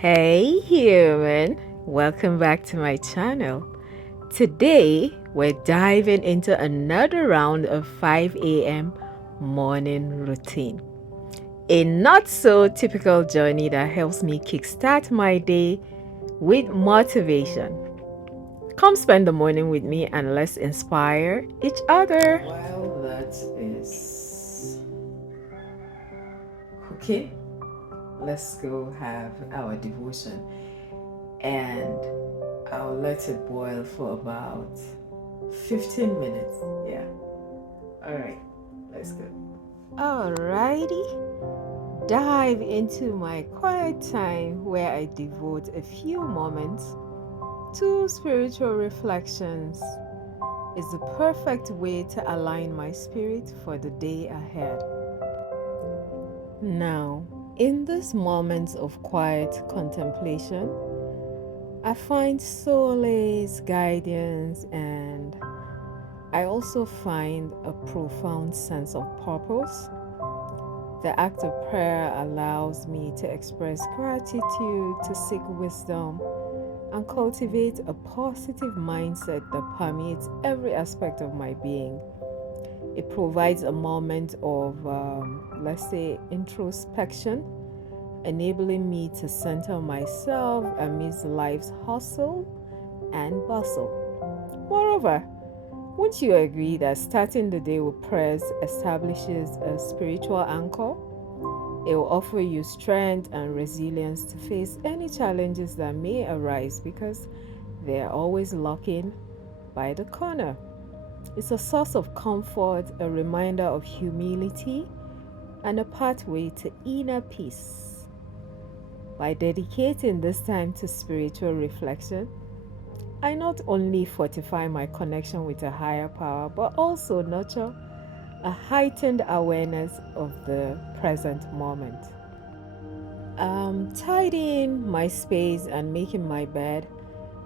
Hey human, welcome back to my channel. Today we're diving into another round of 5 a.m. morning routine. A not so typical journey that helps me kickstart my day with motivation. Come spend the morning with me and let's inspire each other. While that is cooking, let's go have our devotion. And I'll let it boil for about 15 minutes. Yeah. All right. Let's go. Alrighty. Dive into my quiet time where I devote a few moments to spiritual reflections. Is the perfect way to align my spirit for the day ahead. Now, in these moments of quiet contemplation, I find solace, guidance, and I also find a profound sense of purpose. The act of prayer allows me to express gratitude, to seek wisdom, and cultivate a positive mindset that permeates every aspect of my being. It provides a moment of, let's say, introspection, enabling me to center myself amidst life's hustle and bustle. Moreover, won't you agree that starting the day with prayers establishes a spiritual anchor? It will offer you strength and resilience to face any challenges that may arise because they are always lurking by the corner. It's a source of comfort, a reminder of humility, and a pathway to inner peace. By dedicating this time to spiritual reflection, I not only fortify my connection with a higher power, but also nurture a heightened awareness of the present moment. Tidying my space and making my bed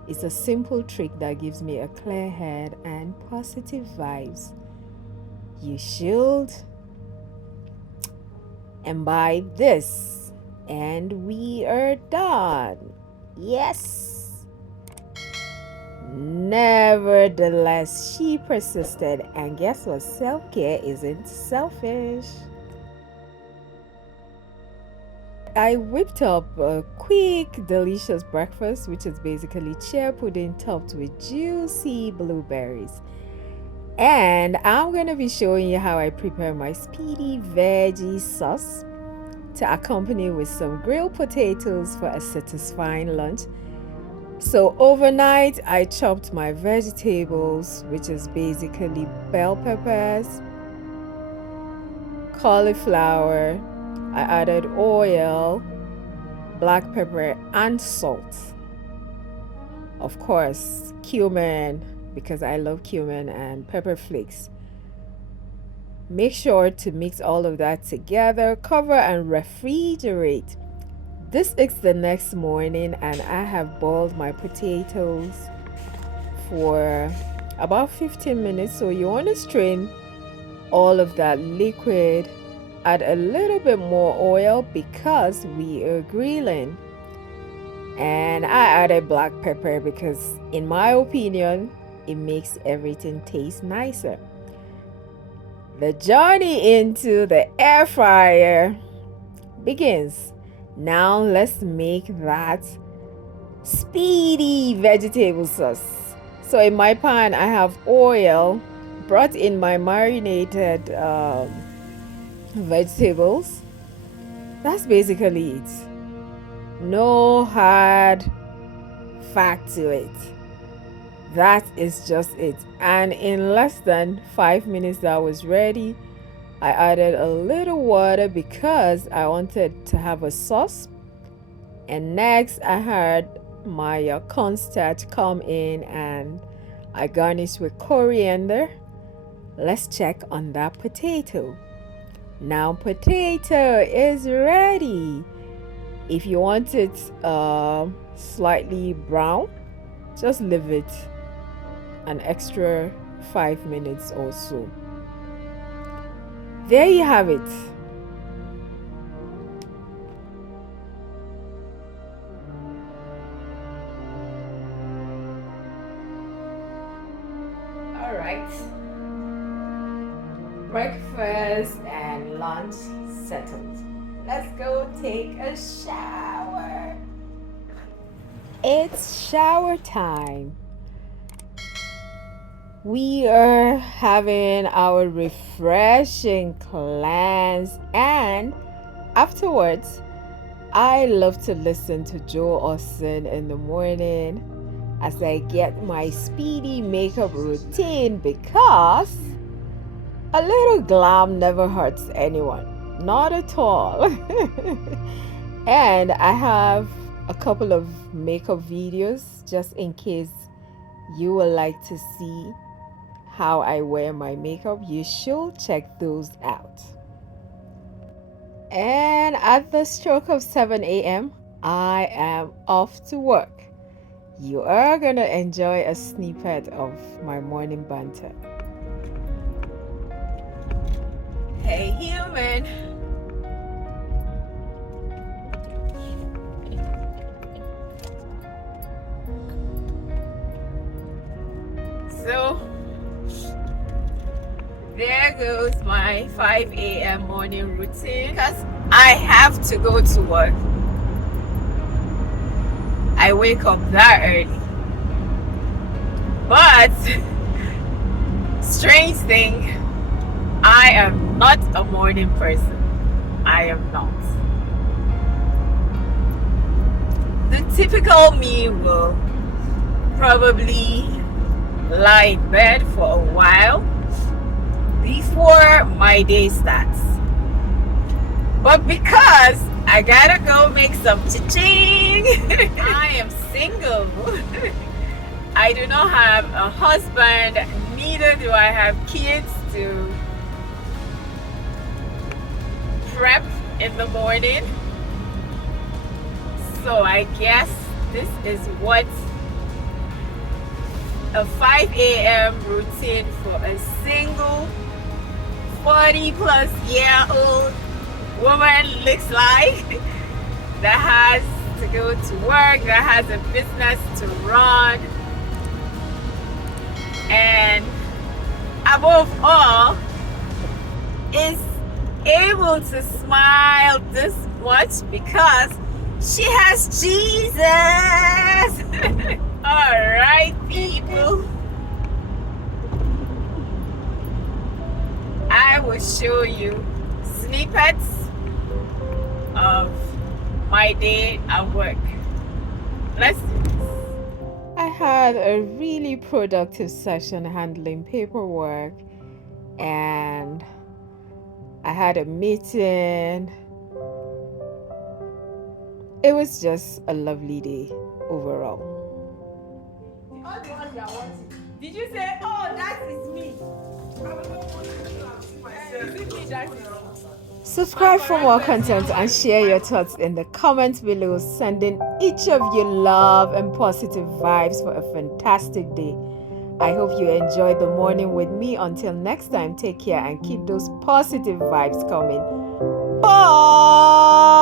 is a simple trick that gives me a clear head and positive vibes. You should imbibe this, and we are done. Yes. Nevertheless, she persisted, and guess what? Self-care isn't selfish. I whipped up a quick, delicious breakfast, which is basically chia pudding topped with juicy blueberries. And I'm going to be showing you how I prepare my speedy veggie sauce to accompany with some grilled potatoes for a satisfying lunch. So overnight, I chopped my vegetables, which is basically bell peppers, cauliflower. I added oil, black pepper, and salt. Of course, cumin, because I love cumin, and pepper flakes. Make sure to mix all of that together, cover and refrigerate. This is the next morning, and I have boiled my potatoes for about 15 minutes. So you want to strain all of that liquid, add a little bit more oil because we are grilling. And I added black pepper because, in my opinion, it makes everything taste nicer. The journey into the air fryer begins. Now let's make that speedy vegetable sauce. So in my pan, I have oil, brought in my marinated vegetables. That's basically it. No hard fact to it. That is just it. And in less than 5 minutes that was ready, I added a little water because I wanted to have a sauce. And next I had my cornstarch come in and I garnished with coriander. Let's check on that potato. Now potato is ready. If you want it slightly brown, just leave it an extra 5 minutes or so. There you have it. right. Breakfast and lunch settled. Let's go take a shower. It's shower time. We are having our refreshing cleanse, and afterwards, I love to listen to Joe Austin in the morning as I get my speedy makeup routine because a little glam never hurts anyone. Not at all. And I have a couple of makeup videos just in case you would like to see how I wear my makeup. You should check those out. And at the stroke of 7 a.m., I am off to work. You are going to enjoy a snippet of my morning banter. Hey, human. So, there goes my 5 a.m. morning routine because I have to go to work. I wake up that early. But, strange thing, I am not a morning person. I am not. The typical me will probably lie in bed for a while before my day starts. But because I gotta go make some cha-ching, I am single. I do not have a husband, neither do I have kids to prep in the morning. So I guess this is what a 5 a.m. routine for a single 40-plus-year-old woman looks like that has to go to work, that has a business to run, and above all is able to smile this much because she has Jesus. All right, people, I will show you snippets of my day at work. Let's do this. I had a really productive session handling paperwork, and I had a meeting. It was just a lovely day overall. All the ones you are wanting. Did you say, oh, that is me? Subscribe for more content and share your thoughts in the comments below, sending each of you love and positive vibes for a fantastic day. I hope you enjoyed the morning with me. Until next time, take care and keep those positive vibes coming. Bye!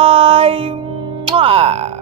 Mwah!